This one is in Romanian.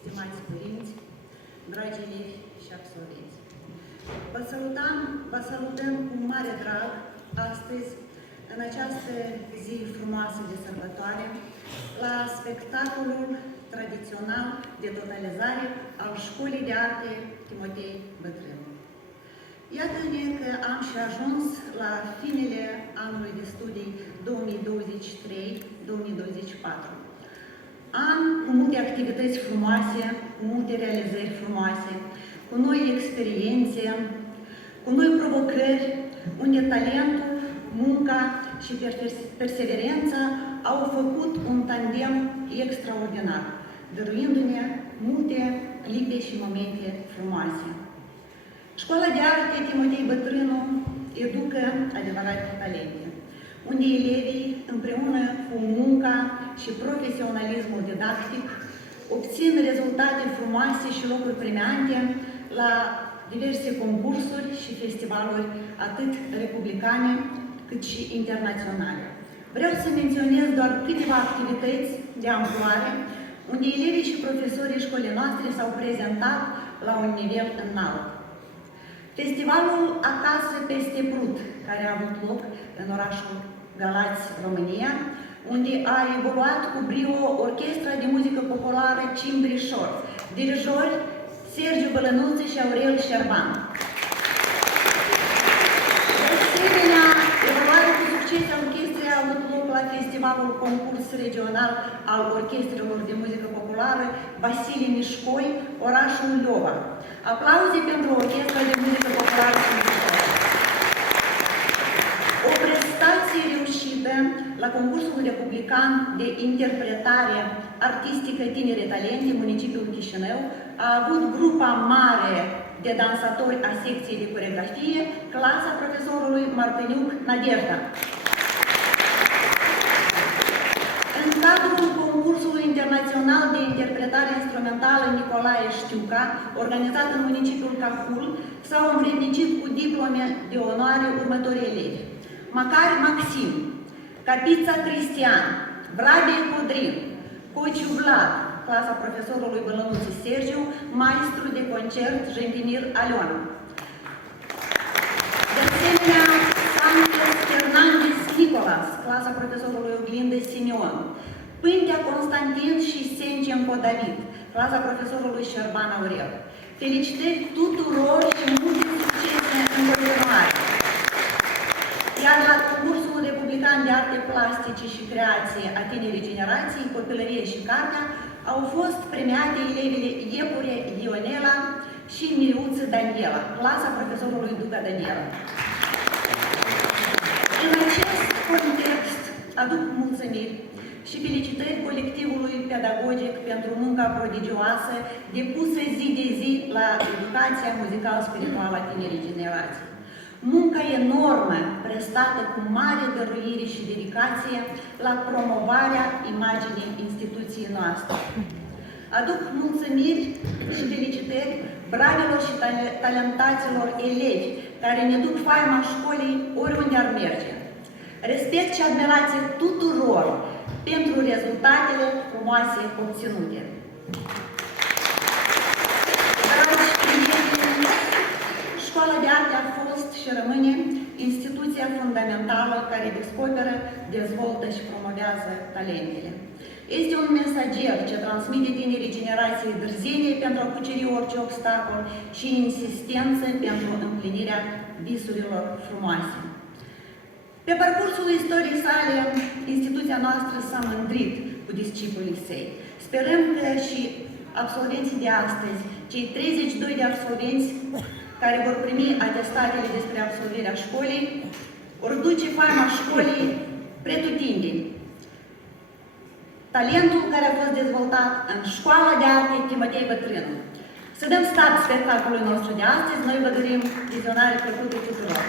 stimați părinți, dragi elevi și absolvenți. Vă salutăm cu mare drag astăzi, în această zi frumoasă de sărbătoare, la spectacolul tradițional de totalizare al Școlii de Arte Timotei Bătrânu. Iată-ne că am și ajuns la finele anului de studii 2023-2024. An cu multe activități frumoase, cu multe realizări frumoase, cu noi experiențe, cu noi provocări, unde talentul, munca și perseverența au făcut un tandem extraordinar, dăruindu-ne multe clipe și momente frumoase. Școala de Arte Timotei Bătrânu educă adevărate talente, unde elevii, împreună cu munca și profesionalismul didactic, obțin rezultate frumoase și locuri premiante la diverse concursuri și festivaluri, atât republicane cât și internaționale. Vreau să menționez doar câteva activități de amploare, unde elevii și profesorii școlii noastre s-au prezentat la un nivel înalt. Festivalul Acasă peste Prut, care a avut loc în orașul Galați, România, unde a evoluat cu brio Orchestra de Muzică Populară Cimbrișor, dirijori Sergiu Bălănuță și Aurel Șerban. De asemenea, evoluarea cu succes a orchestrei a avut loc la Festivalul Concurs Regional al Orchestrelor de Muzică Populară Vasile Mișcoi, orașul Lova. Aplauze pentru Orchestra de Muzică Populară Cimbrișor. O prestație reușită la concursul republican de interpretare artistică Tinere Talente, municipiul Chișinău, a avut grupa mare de dansatori a secției de coreografie, clasa profesorului Martiniuc Nadejda. În cadrul concursului internațional de interpretare instrumentală Nicolae Știuca, organizat în municipiul Cahul, s-au învrednicit cu diplome de onoare următorii elevi: Macari Maxim, Capița Cristian, Vrabie Codrin, Cociu Vlad, clasa profesorului Bălănuță Sergiu, maestru de concert Jentimir Aliona. De asemenea, Santos Fernandez Nicolas, clasa profesorului Oglindă Simeon, Pântea Constantin și Sencenco David, clasa profesorului Șerban Aurel. Felicitări tuturor și multe succese în continuare! Iar la concursul republican de arte plastice și creație a tinerii generații, Copilărie și Cartea, au fost premiate elevele Iepure Ionela și Miriuță Daniela, clasa profesorului Duca Daniela. În acest context aduc mulțumiri și felicitări colectivului pedagogic pentru munca prodigioasă depusă zi de zi la educația muzical-spirituală a tinerii generații. Munca enormă prestată cu mare dăruire și dedicație la promovarea imaginii instituției noastre. Aduc mulțumiri și felicitări bravilor și talentaților elevi care ne duc faima școlii oriunde ar merge. Respect și admirație tuturor pentru rezultatele frumoase obținute. Dragi prieteni, Școala de Arte a fost și rămâne instituția fundamentală care descoperă, dezvoltă și promovează talentele. Este un mesager ce transmite tinerii generații dârzenie pentru a cuceri orice obstacol și insistență pentru împlinirea visurilor frumoase. Pe parcursul istoriei sale, instituția noastră s-a mândrit cu discipolii săi. Sperăm că și absolvenții de astăzi, cei 32 de absolvenți care vor primi atestatele despre absolvirea școlii, vor duce faima școlii pretutindeni. Talentul care a fost dezvoltat în Școala de Arte Timotei Bătrânu. Să dăm start spectacolului nostru de astăzi, noi vă dorim vizionare plăcută tuturor!